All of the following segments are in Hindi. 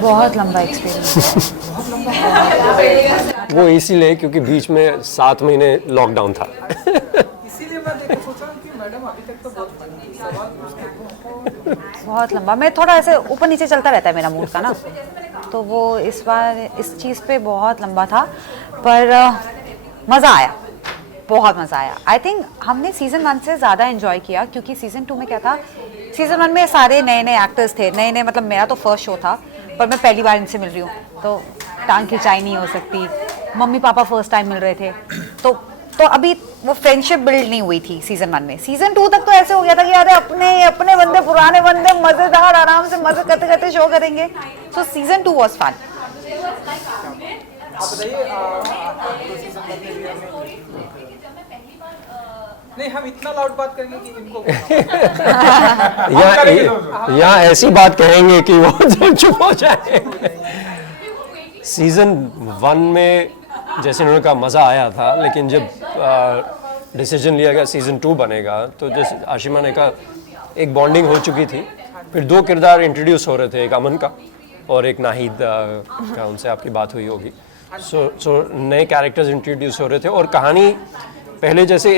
बहुत लंबा एक्सपीरियंस। वो इसीलिए क्योंकि बीच में 7 महीने लॉकडाउन था। इसीलिए मैं देखो सोचा कि मैडम अभी तक तो बहुत फनी सवाल पूछते हो। बहुत लंबा, मैं थोड़ा ऐसे ऊपर नीचे चलता रहता है मेरा मूड का ना, तो वो इस बार इस चीज़ पे बहुत लंबा था, पर मज़ा आया, बहुत मज़ा आया। आई थिंक हमने सीज़न 1 से ज़्यादा एंजॉय किया, क्योंकि सीज़न 2 में क्या था, सीज़न 1 में सारे नए नए एक्टर्स थे, नए नए, मतलब मेरा तो फर्स्ट शो था, पर मैं पहली बार इनसे मिल रही हूँ, तो टांग खिंचाई नहीं हो सकती। मम्मी पापा फर्स्ट टाइम मिल रहे थे, तो अभी वो फ्रेंडशिप बिल्ड नहीं हुई थी सीज़न 1 में। सीज़न 2 तक तो ऐसे हो गया था कि अरे अपने अपने बंदे, पुराने बंदे, मज़ेदार, आराम से मज़े करते करते शो करेंगे। सो सीज़न 2 वाज फन। आप बताइए आपको सीजन करने भी नहीं, हम इतना लाउड बात करेंगे कि इनको यहाँ ऐसी बात कहेंगे कि वो चुप हो जाए। सीजन 1 में जैसे उन्होंने कहा मज़ा आया था, लेकिन जब डिसीजन लिया गया सीजन 2 बनेगा, तो जैसे आशिमा ने कहा एक बॉन्डिंग हो चुकी थी, फिर 2 किरदार इंट्रोड्यूस हो रहे थे, एक अमन का और एक नाहिद का, उनसे आपकी बात हुई होगी। सो नए कैरेक्टर्स इंट्रोड्यूस हो रहे थे, और कहानी पहले जैसे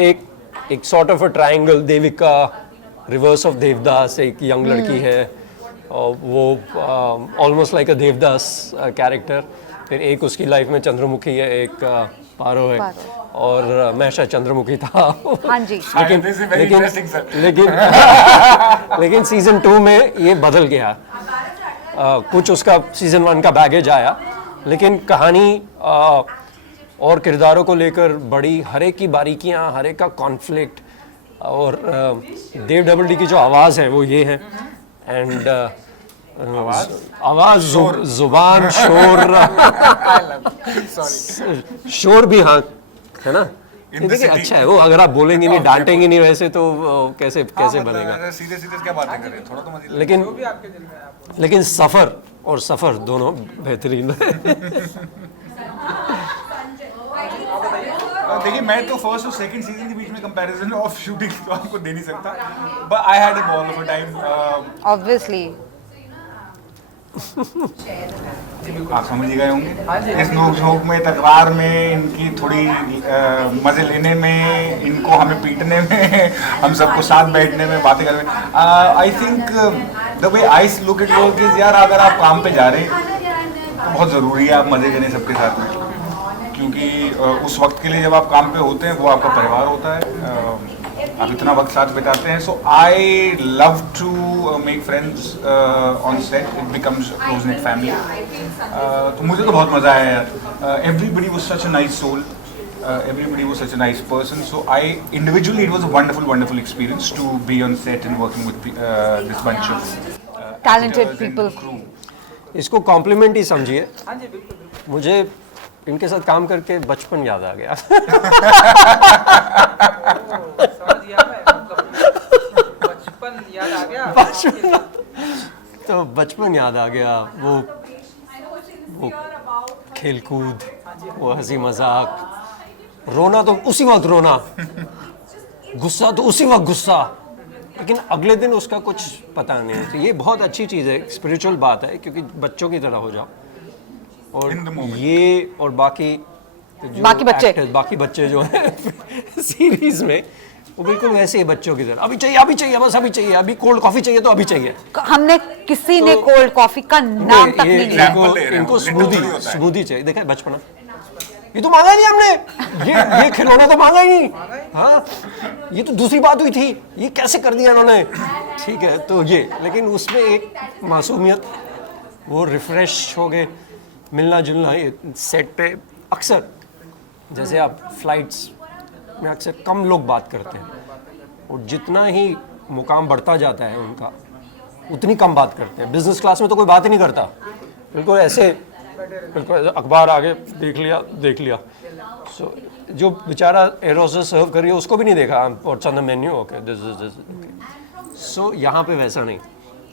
एक sort of a triangle, Devika reverse of Devdas, एक यंग लड़की है और वो ऑलमोस्ट लाइक अ देवदास कैरेक्टर, फिर एक उसकी लाइफ में चंद्रमुखी है, एक पारो है, और मैं शायद चंद्रमुखी था। हाँ जी। लेकिन सीजन 2 में ये बदल गया। कुछ उसका सीजन 1 का बैगेज आया, लेकिन कहानी और किरदारों को लेकर बड़ी, हर एक की बारीकियां, हर एक का कॉन्फ्लिक्ट, और देव डबल डी की जो आवाज़ है वो ये है, एंड आवाज़, जुबान, शोर भी, हाँ, है ना। देखिए अच्छा है वो, अगर आप बोलेंगे नहीं, डांटेंगे नहीं वैसे, तो कैसे बनेगा। सीधे सीधे क्या बातें करें, थोड़ा तो मजे। लेकिन सफ़र दोनों बेहतरीन है। देखिए मैं तो फर्स्ट और सेकंड सीजन के बीच में कंपैरिजन ऑफ शूटिंग तो आपको दे नहीं सकता, but I had a ball of a time obviously. आप समझ ही गए होंगे। इस नोक झोंक में, तकरार में, इनकी थोड़ी मजे लेने में, इनको हमें पीटने में, हम सबको साथ बैठने में, बातें करने में, I think the way I look it work is, यार अगर आप काम पे जा रहे हैं तो बहुत ज़रूरी है आप मज़े करें सबके साथ में, क्योंकि उस वक्त के लिए जब आप काम पे होते हैं वो आपका परिवार होता है, आप इतना वक्त साथ बिताते हैं। So I love to make friends on set, it becomes close knit family. तो मुझे तो बहुत मज़ा आया यार। Everybody was such a nice soul, everybody was such a nice person, so individually it was a wonderful experience to be on set and working with this bunch of Talented people. crew. इसको कॉम्प्लीमेंट ही समझिए। हाँ जी बिल्कुल। मुझे इनके साथ काम करके बचपन याद आ गया। समझ गया मैं, मतलब बचपन याद आ गया। तो बचपन याद आ गया, वो खेलकूद, वो हंसी मजाक, रोना तो उसी वक्त रोना, गुस्सा तो उसी वक्त गुस्सा, लेकिन अगले दिन उसका कुछ पता नहीं है। तो ये बहुत अच्छी चीज़ है, स्पिरिचुअल बात है, क्योंकि बच्चों की तरह हो जाओ। और ये और बाकी बच्चे जो हैं सीरीज में, वो बिल्कुल वैसे ही बच्चों की तरह, अभी चाहिए, बस अभी चाहिए, अभी कोल्ड कॉफी चाहिए तो अभी चाहिए। हमने किसी ने कोल्ड कॉफी का नाम तक नहीं लिया। इनको स्मूदी चाहिए। देखा बचपना, ये तो मांगा ही नहीं हमने, ये खिलौना तो मांगा ही नहीं, हाँ ये तो दूसरी बात हुई थी, ये कैसे कर दिया इन्होंने। ठीक है, तो ये, लेकिन उसमें एक मासूमियत, वो रिफ्रेश हो गए, मिलना जुलना। ये सेट पे अक्सर, जैसे आप फ्लाइट्स में अक्सर कम लोग बात करते हैं, और जितना ही मुकाम बढ़ता जाता है उनका, उतनी कम बात करते हैं। बिजनेस क्लास में तो कोई बात ही नहीं करता, बिल्कुल ऐसे, बिल्कुल अखबार आगे देख लिया। सो जो बेचारा एरोस सर्व कर रही है उसको भी नहीं देखा, और चंद मेन्यू, ओके दिस। सो यहाँ पे वैसा नहीं।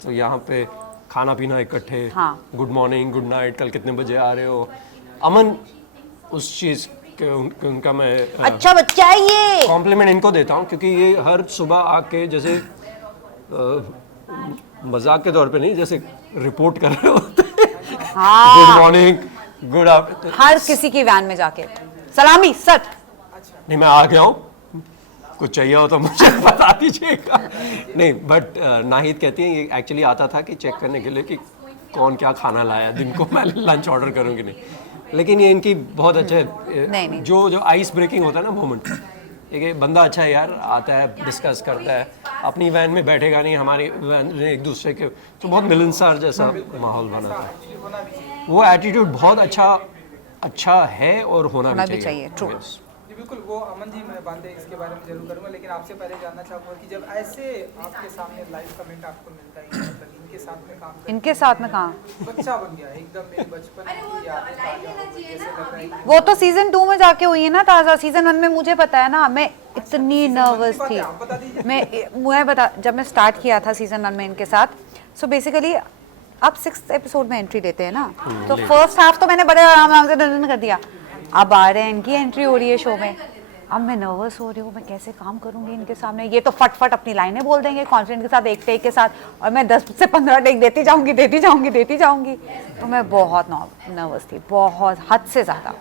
तो यहाँ पे खाना पीना इकट्ठे, हाँ। गुड मॉर्निंग, गुड नाइट, कल कितने बजे आ रहे हो। अमन उस चीज़ उनका मैं अच्छा बच्चा है ये, कॉम्प्लीमेंट इनको देता हूँ, क्योंकि ये हर सुबह आके जैसे मजाक के तौर पे नहीं, जैसे रिपोर्ट कर रहे होते हाँ। Good morning, good afternoon. हर किसी की वैन में जाके सलामी सच। नहीं, मैं आ गया हूँ, कुछ चाहिए हो तो मुझे बता दीजिएगा। नहीं, बट नाहिद कहती है ये एक्चुअली आता था कि चेक करने के लिए कि कौन क्या खाना लाया दिन को, मैं लंच ऑर्डर करूँ कि नहीं। लेकिन ये इनकी बहुत अच्छा है, नहीं। जो आइस ब्रेकिंग होता है ना मोमेंट, एक बंदा अच्छा है यार, आता है, डिस्कस करता है, अपनी वैन में बैठेगा नहीं, हमारी वैन में एक दूसरे के, तो बहुत मिलनसार जैसा माहौल बना था। वो एटीट्यूड बहुत अच्छा है और होना भी चाहिए। ट्रू। जी बिल्कुल, वो अमन जी मैं बातें इसके बारे में जरूर करूंगा, लेकिन आपसे पहले जानना चाहूँगा कि जब ऐसे आपके सामने लाइव कमेंट आपको मिलता है, मतलब इनके साथ में काम करके इनके साथ में कहाँ, बच्चा बन गया एकदम, मेरे बचपन की यादें ताज़ा हो गई, जैसे लग रहा है कि वो तो सीजन 2 में जाके हुई है ना ताज़ा। सीजन 1 में मुझे पता है ना, मैं इतनी नर्वस थी। आप बता दीजिए। मैं बता, जब मैं स्टार्ट किया था सीजन 1 में इनके साथ, सो बेसिकली अब 6th एपिसोड में एंट्री लेते हैं ना, तो फर्स्ट हाफ तो मैंने बड़े आराम से डन कर दिया। अब आ रहे हैं, इनकी एंट्री हो रही है शो में, अब मैं नर्वस हो रही हूँ, मैं कैसे काम करूंगी इनके सामने। ये तो फट एक लाइनें बोल देंगे कॉन्फिडेंस के साथ, एक टेक के साथ, और मैं 10 से 15 टेक देती जाऊंगी। तो मैं बहुत नर्वस थी, बहुत हद से ज्यादा।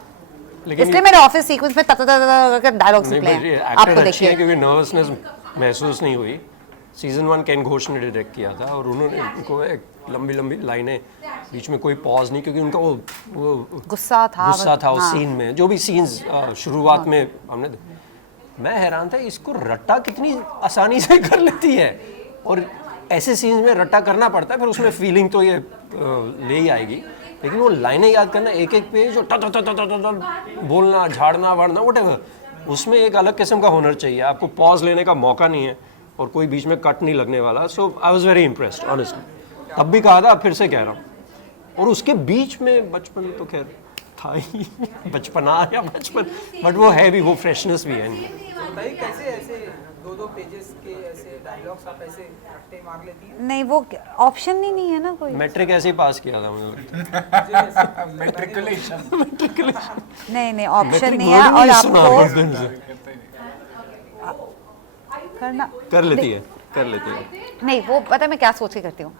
इसलिए मेरे ऑफिस सीक्वेंस में करके डायलॉग सीख ले हैं। आपको देखिए, क्योंकि नर्वसनेस महसूस नहीं हुई। सीजन 1 केन घोष ने डायरेक्ट किया था और उन्होंने उनको एक लंबी लाइनें, बीच में कोई पॉज नहीं, क्योंकि उनका वो गुस्सा था उस हाँ। सीन में, जो भी सीन्स शुरुआत में हमने, मैं हैरान था इसको रट्टा कितनी आसानी से कर लेती है। और ऐसे सीन्स में रट्टा करना पड़ता है, फिर उसमें फीलिंग तो ये ले ही आएगी, लेकिन वो लाइनें याद करना, एक पेज और बोलना, झाड़ना वाड़ना व्हाटएवर, उसमें एक अलग किस्म का हुनर चाहिए। आपको पॉज लेने का मौका नहीं है और कोई बीच में कट नहीं लगने वाला। So I was very impressed honestly. तब भी कहा था, फिर से कह रहा हूँ। और उसके बीच में बचपन तो खैर था ही, बचपना या बचपन, बट वो है भी, वो फ्रेशनेस भी है। बताइए कैसे ऐसे 2 पेजेस के ऐसे डायलॉग्स आप ऐसे रट्टे मार लेती हैं? नहीं, वो ऑप्शन ही नहीं है ना कोई। मैट्रिक ऐसे ही पास किया था मैंने। मेट्रिकुलेशन। नहीं ऑप्शन नहीं है, और आपको करना कर लेती है। नहीं, वो पता है मैं क्या सोच के करती हूँ,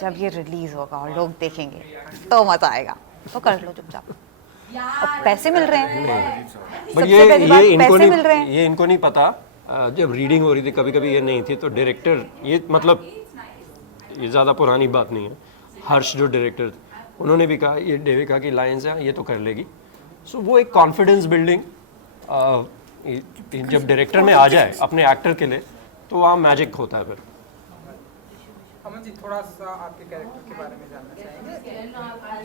जब ये रिलीज होगा और लोग देखेंगे तो मजा आएगा, तो कर लो चुपचाप। और पैसे मिल रहे हैं, बट सबसे पहली बात, पैसे मिल रहे हैं। ये इनको नहीं पता। जब रीडिंग हो रही थी कभी ये नहीं थी, तो डायरेक्टर, ये मतलब ये ज़्यादा पुरानी बात नहीं है, हर्ष जो डायरेक्टर, उन्होंने भी कहा, ये देविका की लाइन्स हैं, ये तो कर लेगी। सो वो एक कॉन्फिडेंस बिल्डिंग जब डायरेक्टर में आ जाए अपने एक्टर के लिए, तो वहाँ मैजिक होता है फिर। अमन जी, थोड़ा सा आपके कैरेक्टर के बारे में जानना चाहेंगे,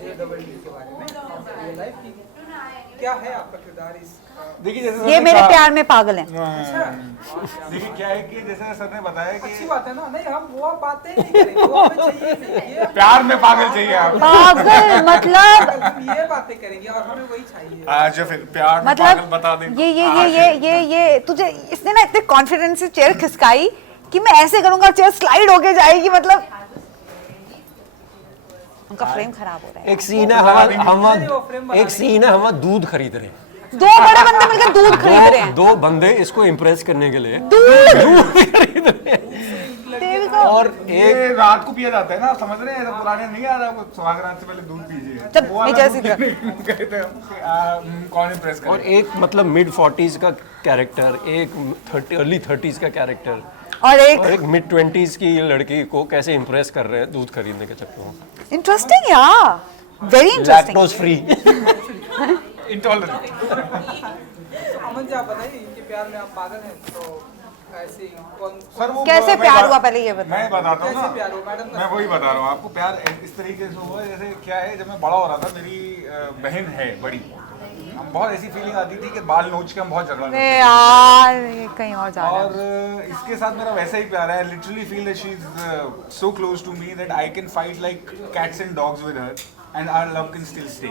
JDD के बारे में, रियल लाइफ की क्या है आपका किरदार इस? देखिए, जैसे ये मेरे प्यार में पागल हैं। देखिए क्या है कि जैसे सर ने बताया कि अच्छी बात है ना, नहीं हम वो बातें नहीं करेंगे, वो हमें चाहिए नहीं, ये प्यार में पागल चाहिए आप। पागल मतलब हम ये बातें करेंगे और हमें वही चाहिए। जो फिर प्यार में पागल बता दें। ये तुझे इसने ना इतने कॉन्फिडेंस से चेयर खिसकाई कि मैं ऐसे करूंगा चेयर स्लाइड होके जाएगी, मतलब उनका फ्रेम खराब हो रहा है। एक सीन है, हम दूध खरीद रहे हैं, 2 बड़े बंदे मिलकर दूध खरीद रहे हैं, 2 बंदे इसको इम्प्रेस करने के लिए दूध खरीद रहे हैं। और ये रात को पिया जाता है ना, समझ रहे हैं? पुराने नहीं याद आपको, सुहागरात से पहले दूध पीजिए, जब वो वाला जैसे दूध कहते हैं, कौन इम्प्रेस करे? और एक मतलब मिड 40s का कैरेक्टर, एक अर्ली 30s का कैरेक्टर, और एक और एक मिड 20s की लड़की को कैसे इम्प्रेस कर रहे हैं दूध खरीदने के चक्कर में। इंटरेस्टिंग यार, very interesting. Lactose free. Intolerant. Aman ji, आप बताइए, इनके प्यार में आप पागल हैं, तो ऐसे कौन सर वो कैसे मैं प्यार बात- हुआ पहले ये बताओ। मैं बताता हूँ कैसे ना, प्यार हुआ मैडम? मैं वही बता रहा हूँ आपको। प्यार इस तरीके से हुआ, जैसे क्या है, जब मैं बड़ा हो रहा था, मेरी बहन है बड़ी, हम बहुत ऐसी फीलिंग आती थी कि बाल नोच के हम बहुत झगड़ा अरे करते थे। यार, ये कहीं और जा रहा है। और इसके साथ मेरा वैसा ही प्यार है। Literally feel that she is so close to me that I can fight like cats and dogs with her and our love can still stay.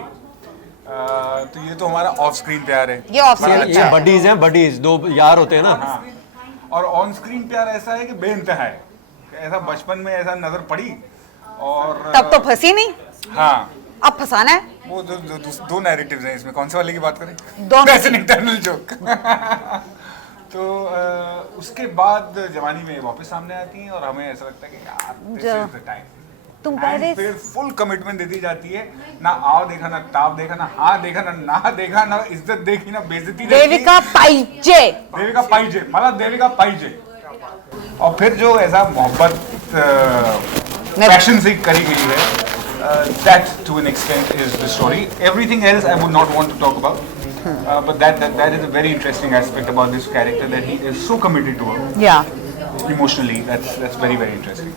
तो ये तो हमारा ऑफ स्क्रीन प्यार है। ये off screen ये बडीज हैं, बडीज 2 यार होते हैं ना। हाँ। और ऑन स्क्रीन प्यार ऐसा है कि बेइंतहा है, ऐसा बचपन में ऐसा नजर पड़ी और तब तो फंसी नहीं, हाँ, अब फंसाना है। वो दो नैरेटिव्स हैं इसमें, कौन से वाले की बात करें? दोनों That's an internal joke। तो उसके बाद जवानी में वापस सामने आती हैं और हमें ऐसा लगता है कि यार this is the time। तुम पहले फिर फुल कमिटमेंट दे दी जाती है, ना आओ देखा, ना ताव देखा, ना हाँ देखा, ना देखा, ना इज्जत देखी, ना बेइज्जती देखी। देविका पाहिजे, देविका पाहिजे, मला देविका पाहिजे। और फिर जो ऐसा मोहब्बत पैशन से करी गई है, that to an extent is the story. Everything else I would not want to talk about, but that is a very interesting aspect about this character, that he is so committed to her या emotionally. That's very very interesting.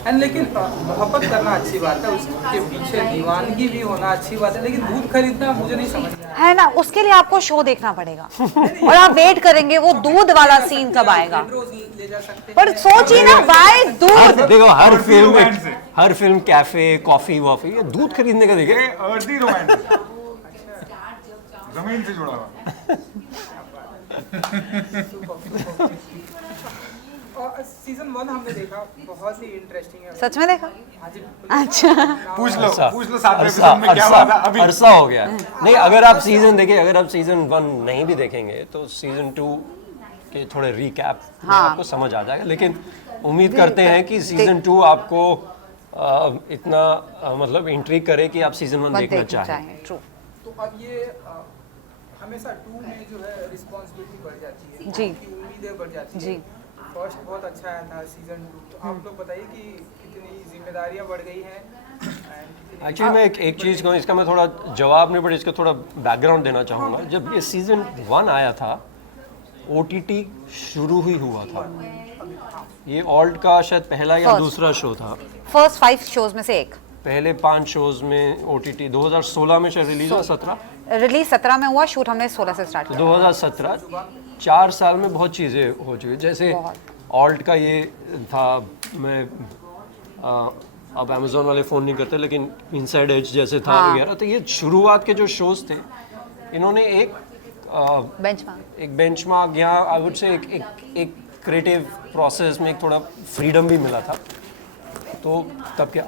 And लेकिन मोहब्बत करना अच्छी बात है, उसके पीछे दीवानगी भी होना अच्छी बात है, लेकिन दूध खरीदना मुझे नहीं समझ में आया। है ना, उसके लिए आपको शो देखना पड़ेगा और आप वेट करेंगे वो दूध वाला सीन कब आएगा। रोज ले जा सकते हैं। पर सोचिए ना, वाई दूध। देखो हर फिल्म romance है। हर फिल्म कैफे कॉफी वॉफी, ये दूध खरीदने का देखे। ये अर्दी रोमांस, जमीन से जुड़ा हुआ। और सीजन 1 हमने देखा, बहुत ही इंटरेस्टिंग है। सच में देखा? हाँ जी, बिल्कुल। अच्छा, पूछ लो सातवें अरसा एपिसोड में क्या हुआ था अभी। अरसा हो गया। नहीं, अगर आप सीजन देखें, अगर आप सीजन 1 नहीं भी देखेंगे तो सीजन 2 के थोड़े रिकैप में हाँ। आपको समझ आ जाएगा। लेकिन उम्मीद करते हैं कि सीजन 2 आपको इतना मतलब इंट्रीग करे कि आप सीजन 1 देखना चाहें। ट्रू। तो अब ये हमेशा 2 में जो है रिस्पॉन्सिबिलिटी बढ़ जाती है, जी। की उम्मीदें बढ़ जाती है। जी। फर्स्ट बहुत अच्छा आया था सीजन 2, तो आप लोग बताइए कि कितनी जिम्मेदारियां बढ़ गई हैं and कितनी- एक्चुअली मैं एक चीज़ कहूँ, इसका मैं थोड़ा जवाब नहीं, बट इसका थोड़ा बैकग्राउंड देना चाहूँगा। जब ये सीजन 1 आया था, OTT शुरू ही हुआ था। ये ऑल्ट का शायद पहला या First। दूसरा शो था। फर्स्ट 5 शोज में से एक। पहले 5 शोज में OTT 2016 में शायद रिलीज हुआ, 17 रिलीज 17 में हुआ, शूट हमने 16 से स्टार्ट तो किया। 2017 4 साल में बहुत चीज़ें हो चुकी। जैसे ऑल्ट का ये था, मैं अब अमेजोन वाले फ़ोन नहीं करते, लेकिन इनसाइड एज जैसे था हाँ। वगैरह। तो ये शुरुआत के जो शोज थे, इन्होंने एक बेंचमार्क या आई वुड से एक क्रिएटिव प्रोसेस में एक थोड़ा फ्रीडम भी मिला था। तो तब के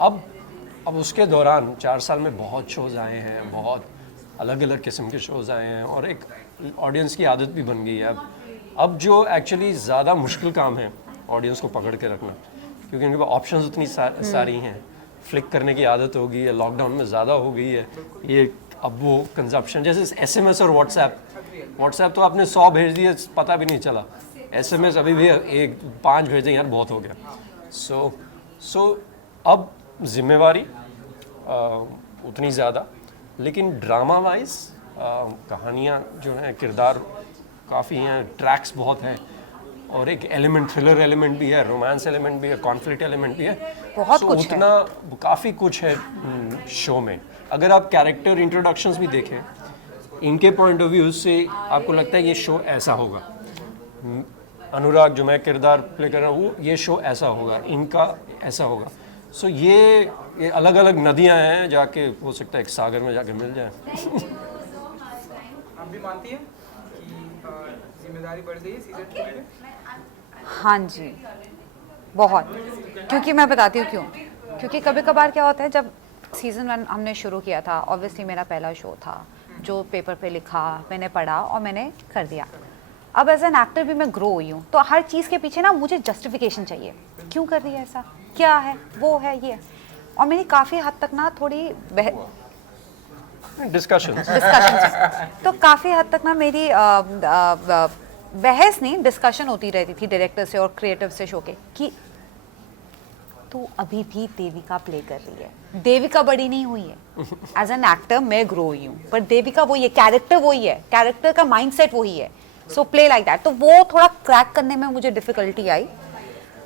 अब उसके दौरान 4 साल में बहुत शोज़ आए हैं, बहुत अलग अलग किस्म के शोज़ आए हैं, और एक ऑडियंस की आदत भी बन गई है। अब जो एक्चुअली ज़्यादा मुश्किल काम है ऑडियंस को पकड़ के रखना, क्योंकि उनके पास ऑप्शंस उतनी सारी हैं, फ्लिक करने की आदत हो गई है, लॉकडाउन में ज़्यादा हो गई है ये। अब वो कंजप्शन, जैसे SMS और व्हाट्सएप तो आपने 100 भेज दिए, पता भी नहीं चला। SMS अभी भी 5 भेजें यार, बहुत हो गया। सो अब जिम्मेवारी उतनी ज़्यादा, लेकिन ड्रामा वाइज कहानियाँ जो हैं, किरदार काफ़ी हैं, ट्रैक्स बहुत हैं, और एक एलिमेंट, थ्रिलर एलिमेंट भी है, रोमांस एलिमेंट भी है, कॉन्फ्लिक्ट एलिमेंट भी है। बहुत कुछ है। उतना काफ़ी कुछ है शो में। अगर आप कैरेक्टर इंट्रोडक्शंस भी देखें, इनके पॉइंट ऑफ व्यू से आपको लगता है ये शो ऐसा होगा। अनुराग जो मैं किरदार प्ले कर रहा हूँ, वो ये शो ऐसा होगा, इनका ऐसा होगा। सो ये अलग अलग नदियाँ हैं, जाके हो सकता है एक सागर में जाके मिल जाए। आप भी मानती हैं कि जिम्मेदारी बढ़ गई है सीजन 2 में? हाँ जी, बहुत। क्योंकि मैं बताती हूँ क्यों। क्योंकि कभी कभार क्या होता है, जब सीज़न 1 हमने शुरू किया था, ऑब्वियसली मेरा पहला शो था, जो पेपर पे लिखा, मैंने पढ़ा और मैंने कर दिया। अब एज एन एक्टर भी मैं ग्रो हुई हूँ, तो हर चीज़ के पीछे ना मुझे जस्टिफिकेशन चाहिए, क्यों कर रही है ऐसा, क्या है, वो है, ये है। और मेरी काफ़ी हद तक ना थोड़ी डिस्कशन तो काफ़ी हद तक ना मेरी बहस नहीं, डिस्कशन होती रहती थी डायरेक्टर से और क्रिएटिव से शो के, कि तू अभी भी देविका प्ले कर रही है, देविका बड़ी नहीं हुई है। एज एन एक्टर मैं ग्रो हुई हूँ, पर देविका वही है, कैरेक्टर वही है, कैरेक्टर का माइंडसेट वही है। So play like that. तो वो थोड़ा क्रैक करने में मुझे डिफिकल्टी आई,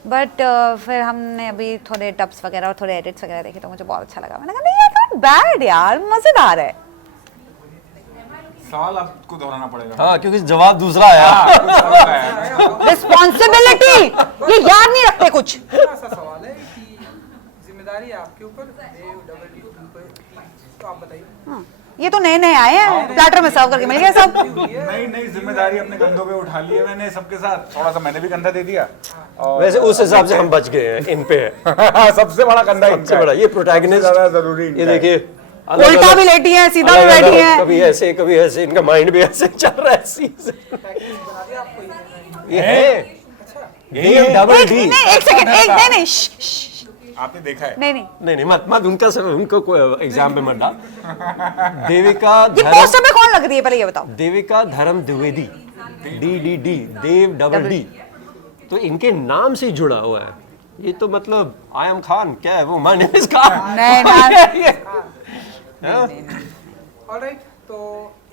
बट फिर हमने अभी थोड़े डब्स वगैरह और थोड़े एडिट्स वगैरह देखे, तो मुझे बहुत अच्छा लगा। मैंने कहा नहीं यार, नॉट बैड यार, मजेदार है। सवाल आपको दोहराना पड़ेगा। हाँ, क्योंकि जवाब दूसरा आया। रिस्पॉन्सिबिलिटी ये याद नहीं रखते कुछ। ऐसा सवाल है कि जिम्मेदारी आपके ऊपर, तो आप बताइए। हाँ, ये तो नए नए आए हैं, प्लेटर में सर्व करके मिल गया सब। नई जिम्मेदारी अपने कंधों पे उठा ली है मैंने सबके साथ, थोड़ा सा मैंने भी कंधा दे दिया। और वैसे उस हिसाब से हम बच गए हैं, इन पे है सबसे बड़ा कंधा, सबसे बड़ा ये प्रोटैगनिस्ट। ज्यादा जरूरी ये देखिए, उल्टा भी लेटी है, सीधा भी अलग-अलग, बैठी है। कभी ऐसे, इनका माइंड भी ऐसे चल रहा है सीधे। बना दिया आपको ये है, ये डबल एक डी। नहीं, एक सेकंड, एक नहीं नहीं, श्श, श्श। आपने देखा है? नहीं नहीं, नहीं नहीं, मत उनको कोई एग्जाम पे मत डाल। देविका ये धर्म, पोस्टर में कौन लग रही है पहले ये बताओ। देविका धर्म द्विवेदी, DDD, देव डबल D, तो इनके नाम से ही जुड़ा हुआ है। ये तो मतलब आई एम खान, क्या है वो, माय नेम इज खान। नहीं ना, ऑलराइट, तो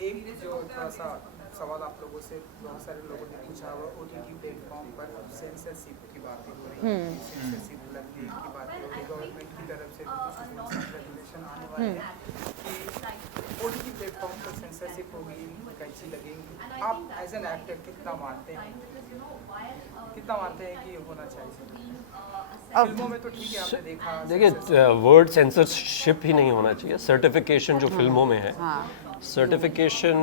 एक जो थोड़ा सा सवाल आप लोगों से बहुत सारे लोगों ने पूछा, वो OTT प्लेटफॉर्म पर सेंसरशिप की बातें हो रही हैं, सेंसरशिप की बातें हो रही है, गवर्नमेंट की तरफ से रेगुलेशन आने वाले हैं कि OTT प्लेटफॉर्म पर सेंसरशिप होगी, कैसी लगेंगी। आप एज एन एक्टर कितना मानते हैं कि ये होना चाहिए? फिल्मों में तो ठीक है, आपने देखा। देखिए, वर्ड सेंसरशिप ही नहीं होना चाहिए, सर्टिफिकेशन जो फिल्मों में है, सर्टिफिकेशन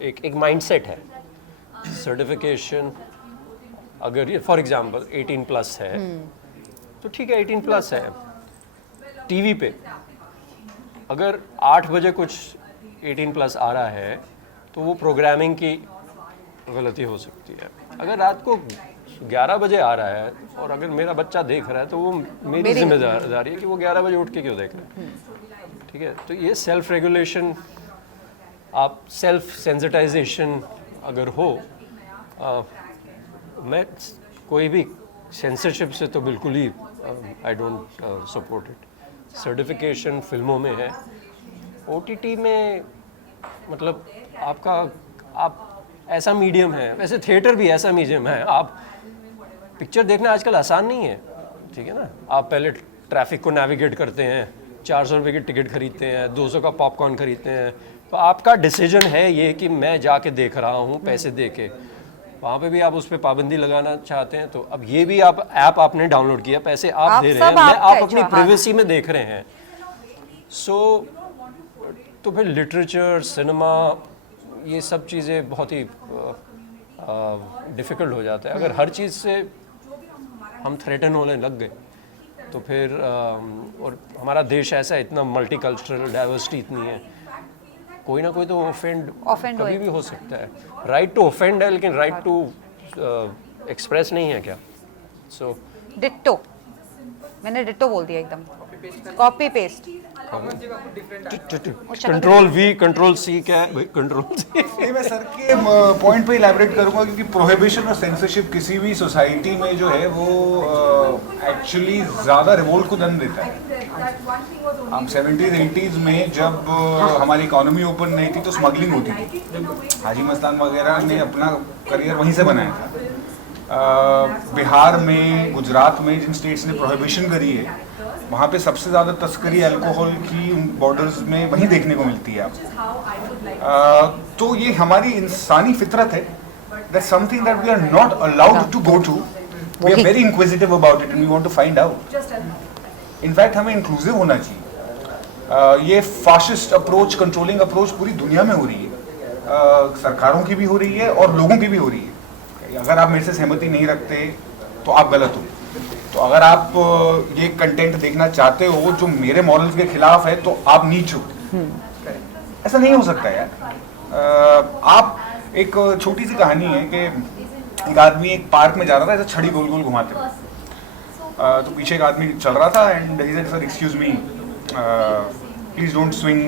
एक माइंडसेट है। सर्टिफिकेशन अगर ये फॉर एग्जांपल 18+ है तो ठीक है, 18+ है। टीवी पे अगर 8 बजे कुछ 18+ आ रहा है तो वो प्रोग्रामिंग की गलती हो सकती है। अगर रात को 11 बजे आ रहा है और अगर मेरा बच्चा देख रहा है तो वो मेरी जिम्मेदारी है कि वो 11 बजे उठ के क्यों देख रहा है। ठीक है, तो ये सेल्फ रेगुलेशन, आप सेल्फ सेंसिटाइजेशन अगर हो, मैं कोई भी सेंसरशिप से तो बिल्कुल ही I don't support it. Certification फिल्मों में है, OTT में मतलब आप ऐसा मीडियम है, वैसे थिएटर भी ऐसा मीडियम है। आप पिक्चर देखना आजकल आसान नहीं है, ठीक है ना। आप पहले ट्रैफिक को नेविगेट करते हैं, 400 रुपये की टिकट खरीदते हैं, 200 का पॉपकॉर्न खरीदते हैं, तो आपका डिसीजन है ये कि मैं जाके देख रहा हूँ पैसे दे के। वहाँ पे भी आप उस पर पाबंदी लगाना चाहते हैं, तो अब ये भी आप ऐप आपने डाउनलोड किया, पैसे आप दे रहे हैं, आप अपनी प्राइवेसी में देख रहे हैं। तो फिर लिटरेचर, सिनेमा, ये सब चीज़ें बहुत ही डिफ़िकल्ट हो जाता है। अगर हर चीज़ से हम थ्रेटन होने लग गए तो फिर और हमारा देश ऐसा है, इतना मल्टीकल्चरल डाइवर्सिटी इतनी है, कोई ना कोई तो ऑफेंड कभी भी हो सकता है। राइट टू ऑफेंड है, लेकिन राइट टू एक्सप्रेस नहीं है क्या? सो डिट्टो, मैंने डिट्टो बोल दिया एकदम, कॉपी पेस्ट। Control-V, Control-C क्या है भाई? Control-C। नहीं, मैं सर के पॉइंट पे इलैबोरेट करूंगा, क्योंकि प्रोहिबिशन और सेंसरशिप किसी भी सोसाइटी में जो है वो एक्चुअली ज़्यादा रिवोल्ट को जन्म देता है। हम 70s 80s में जब हमारी इकोनॉमी ओपन नहीं थी तो स्मगलिंग होती थी। हाजी मस्तान वगैरह ने अपना करियर वहीं से बनाया था। बिहार में, गुजरात में जिन स्टेट्स ने प्रोहिबिशन करी है, वहाँ पे सबसे ज़्यादा तस्करी अल्कोहल की बॉर्डर्स में वहीं देखने को मिलती है आपको। तो ये हमारी इंसानी फितरत है, that's something that we are not allowed to go to. We are very inquisitive about it and we want to find out. In fact हमें इंक्लूसिव होना चाहिए। ये फाशिस्ट अप्रोच, कंट्रोलिंग अप्रोच पूरी दुनिया में हो रही है, सरकारों की भी हो रही है और लोगों की भी हो रही है। अगर आप मेरे से सहमति नहीं रखते तो आप गलत हो। तो अगर आप ये कंटेंट देखना चाहते हो जो मेरे मॉरल्स के खिलाफ है तो आप नीच हो। ऐसा नहीं हो सकता यार। आप एक छोटी सी कहानी है कि एक आदमी एक पार्क में जा रहा था, ऐसा छड़ी गोल गोल घुमाते हुए, तो पीछे एक आदमी चल रहा था and he said, sir excuse me, please don't swing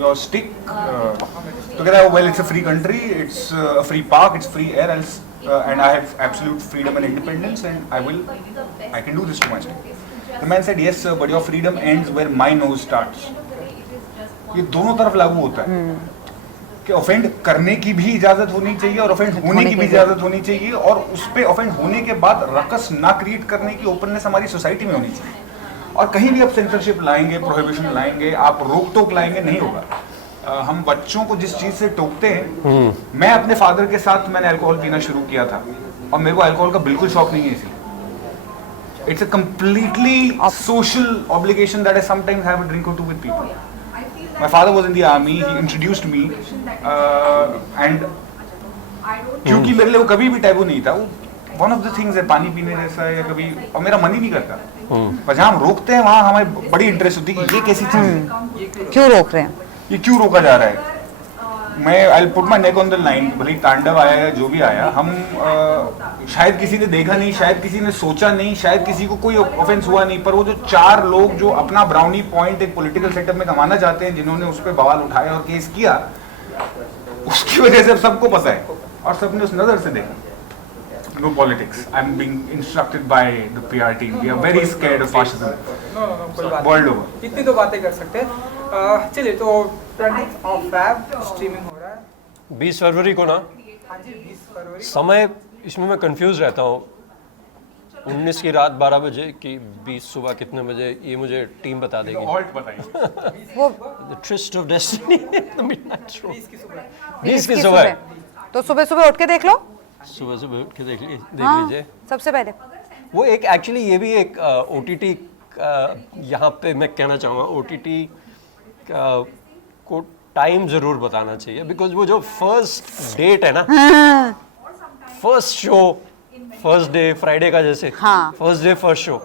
your stick. तो कहता है, well it's a free country, it's a free park, it's free air, and I have absolute freedom and independence and I can do this to myself. The man said, yes sir, but your freedom ends where my nose starts. ये दोनों तरफ लागू होता है कि ऑफेंड करने की भी इजाजत होनी चाहिए और ऑफेंड होने की भी इजाजत होनी चाहिए, और उस पे ऑफेंड होने के बाद रकस ना क्रिएट करने की ओपननेस हमारी सोसाइटी में होनी चाहिए। और कहीं भी आप सेंसरशिप लाएंगे, प्रोहिबिशन लाएंगे, आप रोक टोक लाएंगे, नहीं होगा। हम बच्चों को जिस चीज से टोकते हैं, मैं अपने फादर के साथ मैंने अल्कोहल पीना शुरू किया था और मेरे को अल्कोहल का बिल्कुल शौक नहीं है। इसलिए it's a completely social obligation that I sometimes have a drink or two with people. My father was in the army, he introduced me and क्योंकि मेरे लिए वो कभी भी टैबू नहीं था, वो वन ऑफ द थिंग्स है पानी पीने जैसा, या कभी, और मेरा मन ही नहीं करता। पर जहाँ हम रोकते हैं वहाँ हमें बड़ी इंटरेस्ट होती है कि ये कैसी चीज है, क्यों रोक रहे हैं, ये क्यों रोका जा रहा है। मैं I put my neck on the line, भले ही तांडव आया या जो भी आया, हम शायद किसी ने देखा नहीं, शायद किसी ने सोचा नहीं, शायद किसी को कोई ऑफेंस हुआ नहीं, पर वो जो 4 लोग जो अपना ब्राउनी पॉइंट एक पॉलिटिकल सेटअप में कमाना चाहते हैं, जिन्होंने उस पर बवाल उठाया और केस किया, उसकी वजह से सबको पता है और सबने उस नजर से देखा। No politics. I'm being instructed by the PR team. We are very scared of fascism. No कोई बात World नहीं। over. इतनी तो बातें कर सकते हैं। चलिए तो 20 ऑफ फेब स्ट्रीमिंग हो रहा है। 20 फरवरी को ना, हाँ जी 20 फरवरी। समय इसमें मैं कंफ्यूज रहता हूँ, 19 की रात 12 बजे कि 20 सुबह कितने बजे, ये मुझे टीम बता देगी। Alt बताइए। वो The twist of destiny, the midnight show। 20 की सुबह। 20 की सुबह, तो सुबह सुबह उठ के देख लो। सुबह सुबह उठ के देख हाँ, लीजिए। सबसे पहले वो एक एक्चुअली ये भी एक OTT यहाँ पे मैं कहना चाहूँगा, OTT को टाइम ज़रूर बताना चाहिए, बिकॉज वो जो फर्स्ट डेट है ना, first show, first day Friday का जैसे, हाँ। फर्स्ट डे फर्स्ट शो,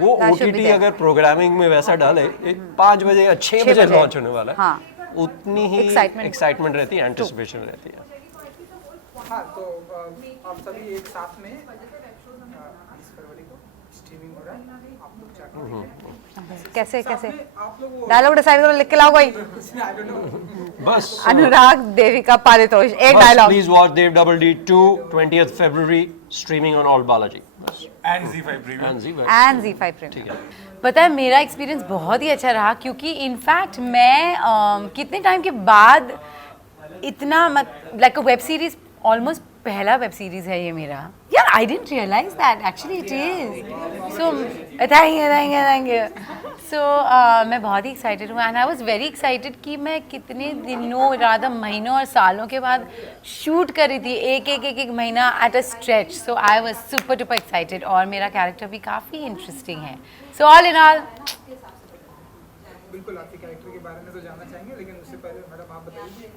वो That should be OTT there. अगर प्रोग्रामिंग में वैसा डाले, 5 बजे या 6 बजे बजे। लॉन्च होने वाला है, हाँ। उतनी ही Excitement। एक्साइटमेंट रहती है, एंटिसिपेशन रहती है। हाँ तो आप सभी एक साथ में 20 फरवरी को स्ट्रीमिंग हो रहा है। आप लोग जाके कैसे कैसे आप लोग वो डायलॉग डिसाइड करो, लिख के लाओ कोई। I don't know. बस अनुराग देविका पारितोष, एक dialogue. Please watch Dev double D 2 20th February streaming on all Balaji And Z5 preview. And Zee and Z5 premium. ठीक है। पता है मेरा एक्सपीरियंस बहुत ही अच्छा रहा, क्योंकि इनफैक्ट मैं कितने टाइम के बाद इतना like a web series, almost पहला वेब सीरीज है ये मेरा यार। I didn't realise that actually it is. So thank you. So मैं बहुत ही एक्साइटेड हूँ, and I was very excited कि मैं कितने दिनों, राधा महीनों और सालों के बाद शूट कर रही थी, एक महीना at a stretch. So I was super duper excited, और मेरा कैरेक्टर भी काफ़ी इंटरेस्टिंग है। सो ऑल इन ऑल बिल्कुल आपके कैरेक्टर के बारे में तो जानना चाहेंगे, लेकिन उससे पहले मैडम आप बताइए,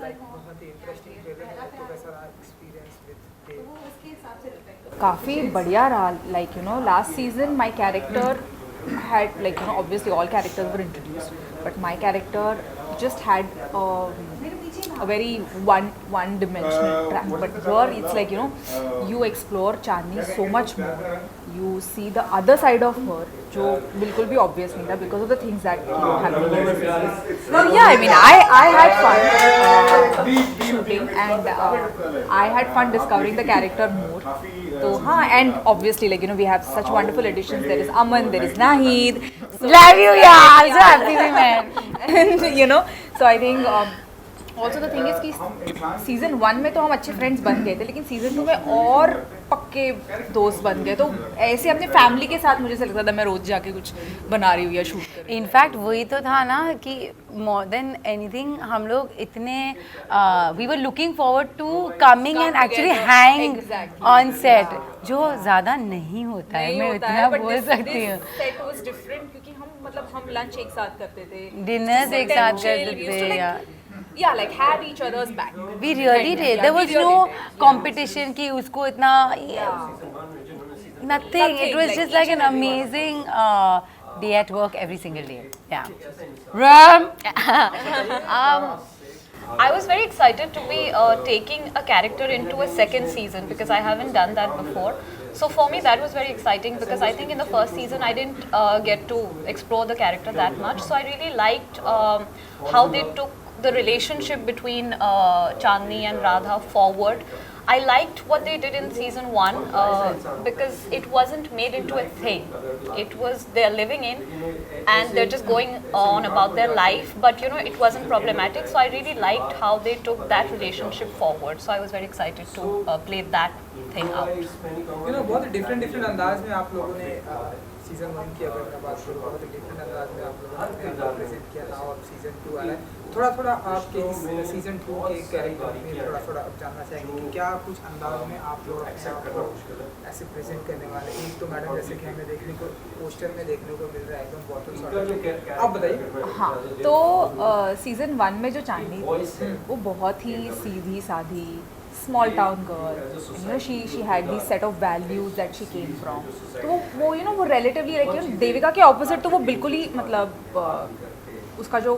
लाइक बहुत ही इंटरेस्टिंग ट्रेलर है, तो कैसा रहा एक्सपीरियंस विद काफ़ी बढ़िया रहा। Like you know last season my character had, like you know, obviously all characters were introduced, but my character just had a very one dimensional track. But here it's like, you know, you explore Chandni so much more. You see the other side of her, जो बिल्कुल भी obvious नहीं था because of the things that happened in the series. So yeah, I mean, I had fun shooting, and I had fun discovering the character more. So हाँ, and obviously like you know we have such wonderful additions. There is Aman, there is Nahid. So, love you yaar, so happy with man. and you know, so I think also the thing is कि सीजन 1 में तो हम अच्छे फ्रेंड्स बन गए थे, लेकिन सीजन 2 में और पक्के दोस्त बन गए। तो ऐसे अपने फैमिली के साथ मुझे ऐसा लगता था मैं रोज जाके कुछ बना रही हूँ या शूट कर रही हूँ। इनफैक्ट वही तो था ना कि मोर देन एनीथिंग हम लोग इतने we were looking forward to coming and actually hang on set, जो ज़्यादा नहीं होता है, मैं इतना बोल सकती हूँ। सेट वाज डिफरेंट क्योंकि हम लंच एक साथ करते थे, डिनर्स एक साथ करते थे या yeah, like had each other's back. We really did, there was no competition कि उसको इतना nothing, it was just like an amazing day at work every single day. Yeah. Ram. I was very excited to be taking a character into a second season because I haven't done that before. So for me that was very exciting because I think in the first season I didn't get to explore the character that much. So I really liked how they took the relationship between Chandni and Radha forward. I liked what they did in season 1 because it wasn't made into a thing. It was they're living in and they're just going on about their life, but you know it wasn't problematic. So I really liked how they took that relationship forward. So I was very excited to play that thing out. You know बहुत डिफरेंट अंदाज में आप लोगों ने सीजन 1 की अगर मैं बात करूँ, बहुत डिफरेंट अंदाज में आप लोगों ने प्रेजेंट किया था और सीजन 2 आ रहा है। थोड़ा आपके इस सीजन 2 के कैरेक्टर में थोड़ा अब जानना चाहेंगे कि क्या कुछ अंदाज में आप लोग अपने आप को ऐसे प्रेजेंट करने वाले। एक तो मैडम जैसे कि हमें देखने को पोस्टर में देखने को मिल रहा है एकदम बॉटल सॉर्ट, आप बताइए। हाँ, तो सीजन 1 में जो चांदनी थी वो बहुत ही सीधी साधी small town girl, you know she had this set of values that she came from. तो वो यू नो वो relatively like you know Devika के ऑपोजिट, तो वो बिल्कुल ही मतलब उसका जो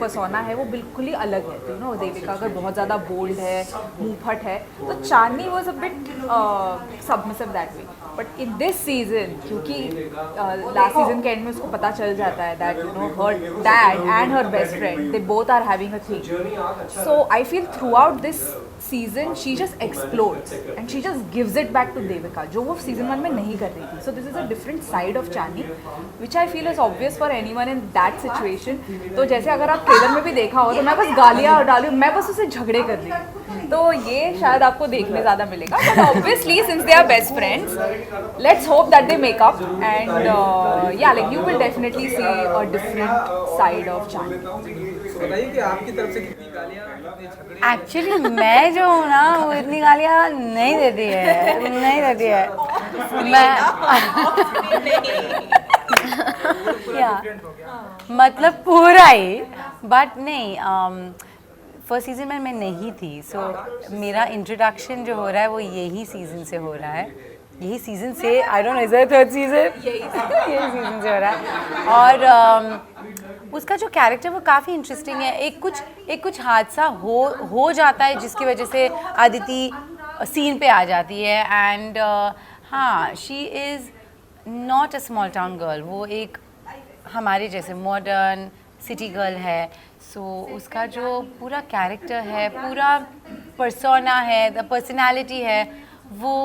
पर्सोना है वो बिल्कुल ही अलग है, यू नो देविका अगर बहुत ज़्यादा बोल्ड है, मुंहफट है, तो Chandni was a bit submissive that way. But in this season, क्योंकि लास्ट सीजन के एंड में उसको पता चल जाता है that you know her dad and her best friend they both are having a thing, so I feel throughout this season she just explodes and she just gives it back to Devika, जो वो season 1 में नहीं कर रही थी. So this is a different side of Chandni which I feel is obvious for anyone in that situation. तो जैसे अगर आप ट्रेलर में भी देखा हो तो मैं बस गालियाँ डाली, मैं बस उसे झगड़े कर रही हूँ, तो ये शायद आपको देखने ज़्यादा मिलेगा. But obviously since they are best friends, let's hope that they make up and yeah, like you will definitely see a different side of Chandni. बताइए कि आपकी तरफ से कितनी गालियाँ, कितने झगड़े? एक्चुअली मैं जो हूँ ना वो इतनी गालियाँ नहीं देती है, नहीं देती है मैं या मतलब पूरा ही, बट नहीं फर्स्ट सीजन में मैं नहीं थी, सो मेरा इंट्रोडक्शन जो हो रहा है वो यही सीजन से हो रहा है, यही सीजन से, आई don't no is it third season, यही सीजन से हो रहा है. और उसका जो कैरेक्टर वो काफ़ी इंटरेस्टिंग है. एक कुछ हादसा हो जाता है जिसकी वजह से अदिति सीन पे आ जाती है एंड हाँ she is not a small town girl, वो एक हमारे जैसे मॉडर्न सिटी गर्ल है. सो उसका जो पूरा कैरेक्टर है, पूरा पर्सोना है, द पर्सनैलिटी है, वो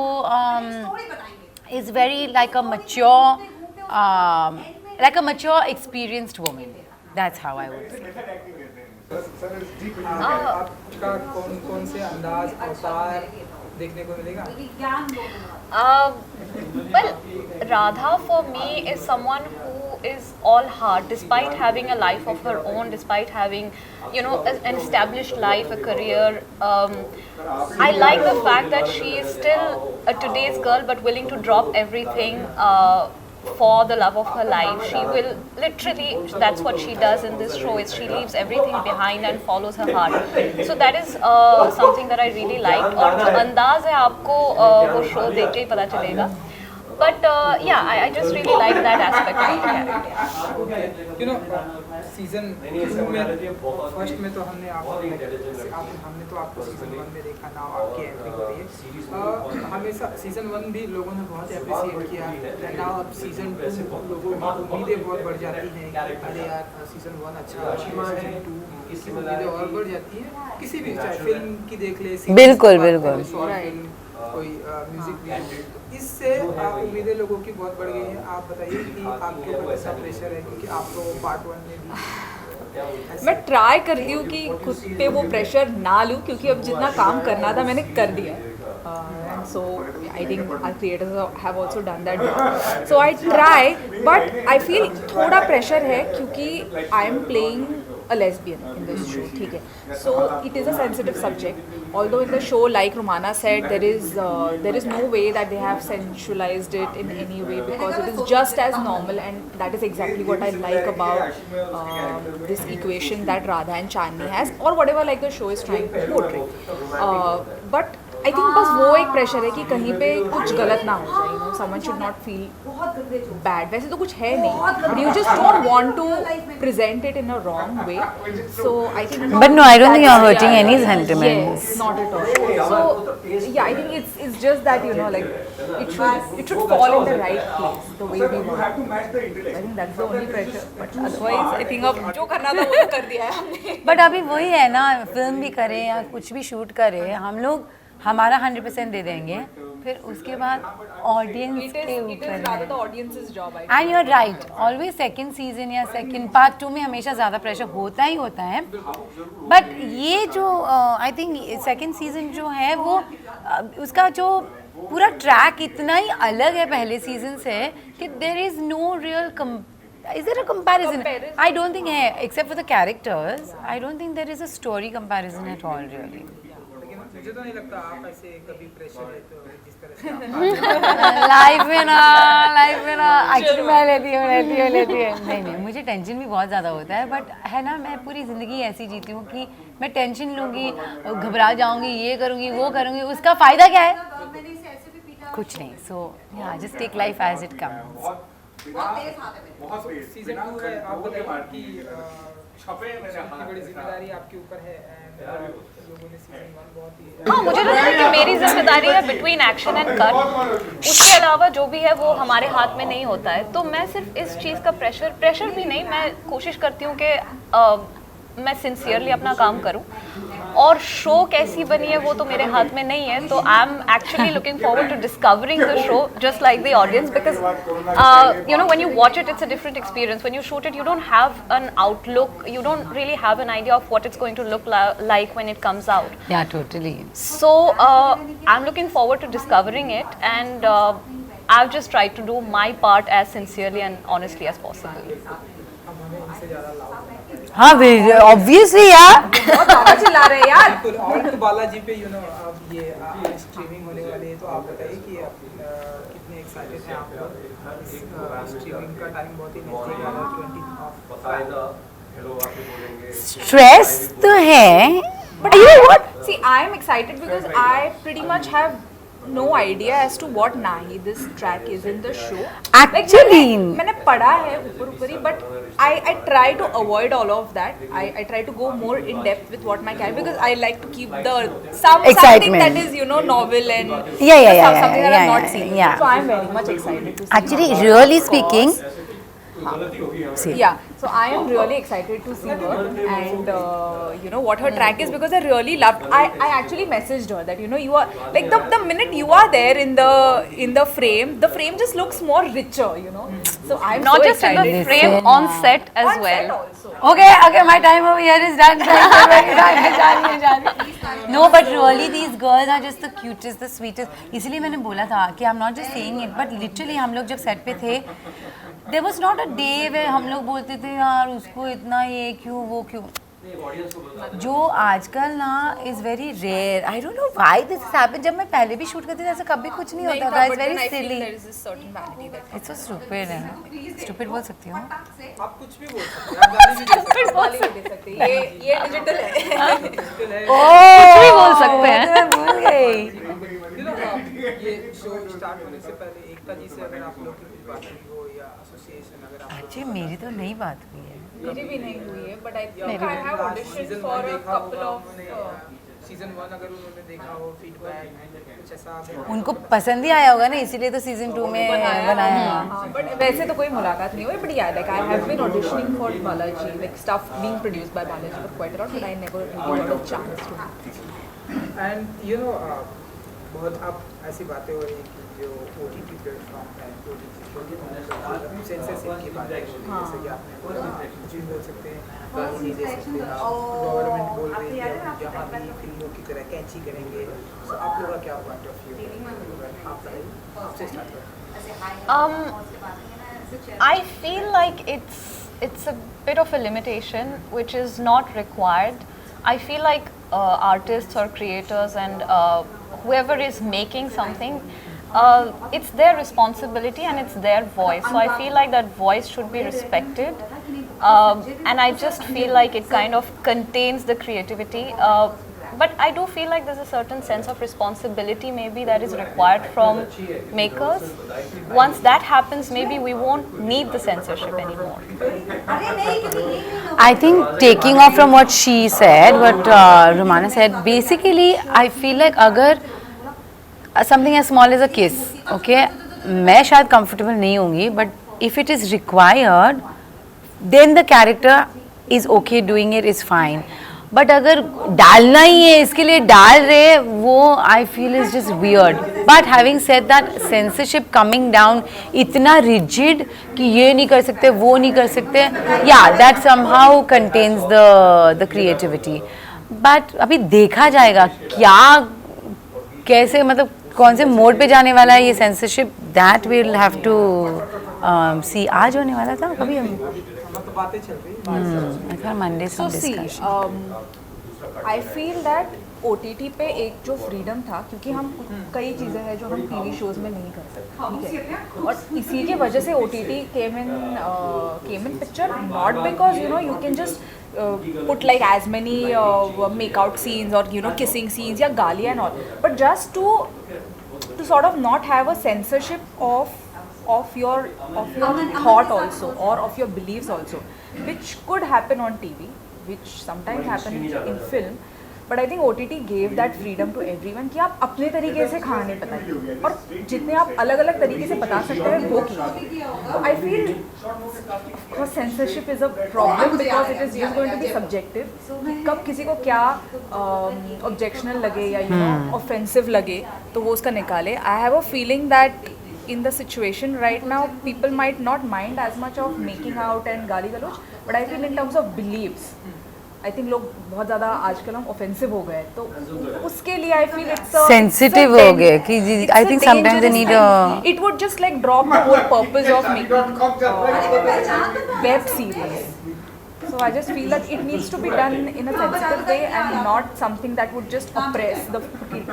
is very like a mature experienced woman. That's how I would say. आपका कौन से अंदाज अवतार देखने को मिलेगा? Well, Radha for me is someone who is all heart, despite having a life of her own, despite having, you know, an established life, a career. I like the fact that she is still a today's girl, but willing to drop everything for the love of her life. She will literally, that's what she does in this show, is she leaves everything behind and follows her heart. So that is something that I really liked. और जो अंदाज है आपको वो शो देख के ही पता चलेगा. But yeah, I just really like that aspect of the character. You know, season 2 में फर्स्ट में तो हमने तो आपको सीजन 1 में देखा, नाउ आपकी एंट्री हो रही है. हमेशा सीजन 1 भी लोगों ने बहुत अप्रिशिएट किया, नाउ अब सीजन 2 लोगों की उम्मीदें बहुत बढ़ जाती हैं. अरे यार सीजन 1 अच्छा, सीजन 2 की उम्मीदें और बढ़ जाती हैं. किसी भी चाहे फिल्म की देख ले, बिल्कुल बिल्कुल, कोई म्यूजिक वीडियो, इससे उम्मीदें लोगों की बहुत बढ़ गई हैं. आप बताइए कि आपके ऊपर कैसा प्रेशर है, क्योंकि आप तो पार्ट 1 में भी. मैं ट्राई करती हूँ कि खुद पे वो प्रेशर ना लूँ, क्योंकि अब जितना काम करना था मैंने कर दिया. So I think our creators have also done that job. So I try, but I feel थोड़ा pressure है क्योंकि I am playing a lesbian in this show, ठीक है. So it is a sensitive subject. Although in the show, like Romana said, there is no way that they have sensualized it in any way, because it is just as normal, and that is exactly what I like about this equation that Radha and Chandni has, or whatever like the show is trying to portray. But I think बस वो एक प्रेशर है कि कहीं पे कुछ गलत ना हो जाए, you know, someone should not feel bad. वैसे तो कुछ है नहीं, but you just don't want to present it in a wrong way. So I think but no, I don't think you're hurting any sentiments. Yes, not at all. So yeah, I think it's just that, you know, like it should fall in the right place the way we want. I think that's the only pressure, but otherwise I think अब जो करना था वो तो कर दिया है हमने. बट अभी वही है ना, फिल्म भी करें या कुछ भी शूट करें, हम लोग हमारा 100% दे देंगे, फिर उसके बाद ऑडियंस के ऊपर है. And you are right, always second season या सेकंड पार्ट 2 में हमेशा ज़्यादा प्रेशर होता ही होता है. बट ये जो आई थिंक सेकंड सीजन जो है वो उसका जो पूरा ट्रैक इतना ही अलग है पहले सीजन से कि there is no real Is there a comparison? I don't think है, except for the characters. I don't think there is a story comparison at all, really. मुझे तो नहीं लगता आप ऐसे कभी प्रेशर लेते हो जिस तरह से लाइफ में ना एक्चुअली मैं लेती हूँ. नहीं, मुझे टेंशन भी बहुत ज़्यादा होता है, बट है ना, मैं पूरी ज़िंदगी ऐसी जीती हूँ कि मैं टेंशन लूँगी, घबरा जाऊँगी, ये करूँगी, वो करूँगी, उसका फ़ायदा क्या है? कुछ नहीं. So yeah just take life as it comes. Season 2 है, आप बताइए कि सबकी बड़ी जिम्मेदारी आपके ऊपर है एंड लोगों ने सीजन 1 बहुत ही हाँ मुझे लगता है कि मेरी जिम्मेदारी है बिटवीन एक्शन एंड कट, उसके अलावा जो भी है वो हमारे हाथ में नहीं होता है। तो मैं सिर्फ इस चीज़ का प्रेशर भी नहीं, मैं कोशिश करती हूँ कि मैं सिंसियरली अपना काम करूँ, और शो कैसी बनी है वो तो मेरे हाथ में नहीं है। तो I am actually looking forward to discovering the show just like the audience, because you know when you watch it it's a different experience. When you shoot it you don't have an outlook, you don't really have an idea of what it's going to look like when it comes out. Yeah, totally. So I'm looking forward to discovering it, and I've just tried to do my part as sincerely and honestly as possible. अब हमें इनसे ज़्यादा लाभ है। हाँ ऑब्वियसली यार। बहुत ज़्यादा चिल्ला रहे हैं यार। बिल्कुल। और तो बालाजी पे अब ये स्ट्रीमिंग होने वाली है, तो आप बताइए कि आप कितने एक्साइटेड हैं आप लोग। इस स्ट्रीमिंग का टाइम बहुत ही नज़दीक आ रहा है, 20 स्ट्रेस तो है, But you know what? See, I am excited because I pretty much have no idea as to what Nahi this track is in the show. Actually, मैंने पढ़ा है ऊपर-ऊपरी, but I try to avoid all of that. I try to go more in depth with what my character, because I like to keep the something Excitement. that is novel and Yeah, something that I've not seen. yeah. So I'm very much excited to see. Actually, really speaking, Yeah, so I am really excited to see her and what her track is, because I really loved. I actually messaged her that you are like the minute you are there in the frame just looks more richer, So I'm Not so just in excited. the frame, on set as On set well. also. okay, my time over here is done. No, but really these girls are just the cutest, the sweetest. इसलिए मैंने बोला था कि I'm not just saying it, but literally हम लोग जब set पे थे, there was not a day where हम लोग बोलते थे यार उसको इतना ये क्यों वो क्यों, जो आजकल ना is very rare. I don't know why this happened. जब मैं पहले भी शूट करती थी ऐसा कभी कुछ नहीं होता था. It's But then very I feel silly. there is this certain vanity that it's so stupid है. स्टूपिड बोल सकती हूँ. आप कुछ भी बोल सकते हैं, आप गाली भी दे सकते हैं। गाली नहीं दे सकते. ये डिजिटल है. बिल्कुल है। कुछ भी बोल सकते हैं. मैं भूल गई. ये शो स्टार्ट होने से पहले एकता जी से अगर आप लोग की कुछ बात हुई हो या एसोसिएशन, अगर आप एक्चुअली मेरी तो नई बात हुई है. मेरी भी नहीं हुई है, but I think I have auditioned for a couple of. Season 1 अगर उन्होंने देखा हो फीडबैक कुछ ऐसा आपने- उनको पसंद ही आया होगा ना, इसीलिए तो सीजन 2 में बनाया. हाँ, but वैसे तो कोई मुलाकात नहीं हुई, but yeah, like I have been auditioning for Balaji, like stuff being produced by Balaji for quite a lot, but I never really got a chance to. And बहुत अब ऐसी बातें हो रही हैं कि जो OTT प्लेटफॉर्म है, सेंसरशिप की बात है, जैसे कि आपने कुछ भी बोल सकते हैं, गाली नहीं दे सकते आप, गवर्नमेंट बोल रही है कि जहाँ भी फिल्मों की तरह कैची करेंगे. सो आप लोगों का क्या पॉइंट ऑफ व्यू है? आपसे स्टार्ट करें. I feel like it's a bit of a limitation which is not required. I feel like artists or creators and whoever is making something, it's their responsibility and it's their voice. So I feel like that voice should be respected, and I just feel like it kind of contains the creativity. But I do feel like there's a certain sense of responsibility maybe that is required from makers. Once that happens, maybe we won't need the censorship anymore. I think taking off from what she said, what Rumana said, basically I feel like अगर something as small as a kiss, okay, मैं शायद comfortable नहीं होंगी, but if it is required, then the character is okay doing it, is fine. But अगर डालना ही है इसके लिए डाल रहे, वो I feel is just weird. But having said that, censorship coming down इतना रिजिड कि ये नहीं कर सकते वो नहीं कर सकते, या that somehow contains the creativity. But अभी देखा जाएगा क्या कैसे, मतलब कौन से मोड पे जाने वाला है ये censorship. That will have to see. आज होने वाला था कभी हम तो बातें चल रही Monday. So see, I feel that OTT पे एक जो फ्रीडम था, क्योंकि हम कई चीज़ें हैं जो हम TV शोज़ में नहीं कर सकते, ठीक है, और इसी की वजह से OTT came in picture, not because you can just put like as many make out scenes or kissing scenes या गाली and all, but just to sort of not have a censorship of your thought also, or of your beliefs also, which could happen on TV, which sometimes happen in film. But I think OTT gave that freedom to everyone कि आप अपने तरीके से कहानी बताइए, और जितने आप अलग अलग तरीके से बता सकते हैं वो कीजिए. So I feel censorship is a problem because it is just going to be subjective. कब किसी को क्या objectional लगे या offensive लगे तो वो उसका निकाले. I have a feeling that in the situation right now, people might not mind as much of making out and गाली गलौज, but I feel in terms of beliefs, I think लोग बहुत ज़्यादा आजकल हम offensive हो गए, तो उसके लिए I feel it's a Sensitive हो गए कि I think sometimes they need a. It would just like drop the whole purpose of making web series. So I just feel that it needs to be done in a sensitive way and not something that would just oppress the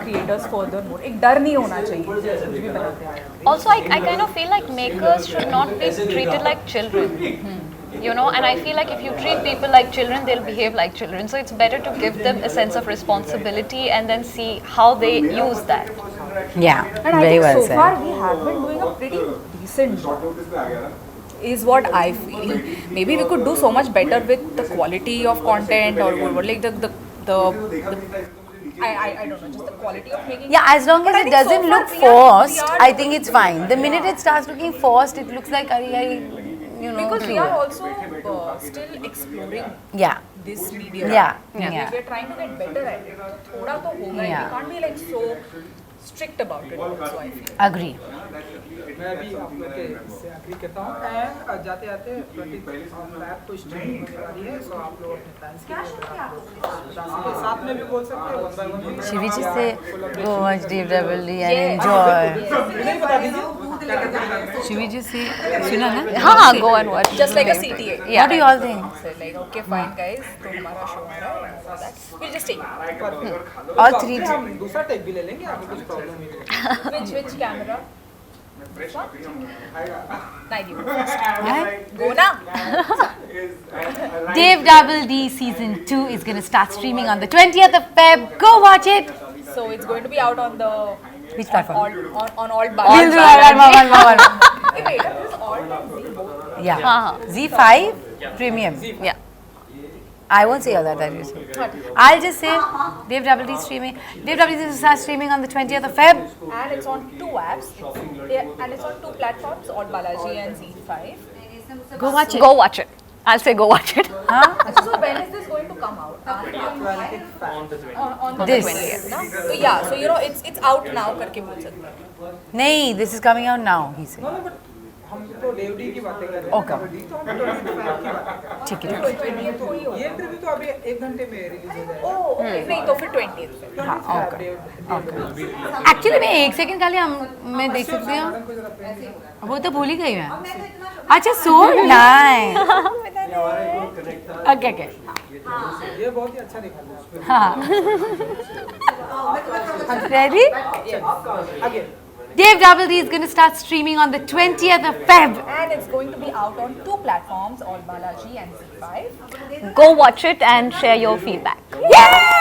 creators furthermore. एक डर नहीं होना चाहिए कुछ भी बनाते हैं. Also, I kind of feel like makers should not be treated like children. You know, and I feel like if you treat people like children, they'll behave like children. So it's better to give them a sense of responsibility and then see how they use that. Yeah, And I very think well so said. far we have been doing a pretty decent job, is what I feel. Maybe we could do so much better with the quality of content, or like the I don't know, just the quality of making. Yeah, as long But as I it think so doesn't far look we are forced, I doing think it's fine. The minute it starts looking forced, it looks like you know. because we are also still exploring Yeah. this medium. Yeah. We Yeah. are trying to get better at it. थोड़ा तो होगा ही. Yeah. We can't be like so strict about it also, I feel. Agree. मैं भी आप लोग के इससे एग्री करता हूँ. एंड जाते जाते 20 रैप तो स्ट्रीमिंग होने वाली है, सो आप लोग अपने फैंस के लिए साथ में भी बोल सकते हैं, वन बाय वन भी. Should we just say, go watch DFWD and enjoy? नहीं बता दीजिए क्या कहते हैं. Should we just say, सुना ना? हाँ, go and watch. Just like a CTA. What do you all think? So like, okay, fine guys, तो हमारा शो आ रहा है and all that. We'll just take it. All three. हम दूसरा टेक भी ले लेंगे, अगर कुछ प्रॉब्लम है तो. Which camera? This one? Naidi, Right? go na. Dave Double D season 2 is going to start streaming on the 20th of Feb. Go watch it. So it's going to be out on the Which platform? on all We'll do that one. Hey, wait, this is all on Zee. Yeah. Z5 Premium. Yeah. I won't say all that. I'll just say Dave Double D streaming. Dave Double D will start streaming on the 20th of Feb. And it's on 2 apps. And it's on 2 platforms, All Balaji and Z5. Go watch it. Go watch it. I'll say go watch it. So when is this going to come out? On the This. 20th, na? So yeah, so you know it's out now करके बोल सकते हैं. Nahi, this is coming out now, he said. But हम तो डेवडी की बातें कर रहे हैं. Okay. तो हम 25 की बात कर ठीक है. रहे हैं. तो ये इंटरव्यू तो अभी 1 घंटे में रिलीज हो जाएगा. Oh, okay. नहीं तो फिर 20th पे. हाँ, okay. Actually मैं एक सेकंड खाली मैं देख सकती हूँ. वो तो भूल ही गई मैं. अच्छा so nice. Okay, okay. ये बहुत ही अच्छा दिखा रहा है. Ready? आगे. Dave Double D is going to start streaming on the 20th of Feb. And it's going to be out on 2 platforms, All Balaji and Z5. Go watch it and share your feedback. Yay!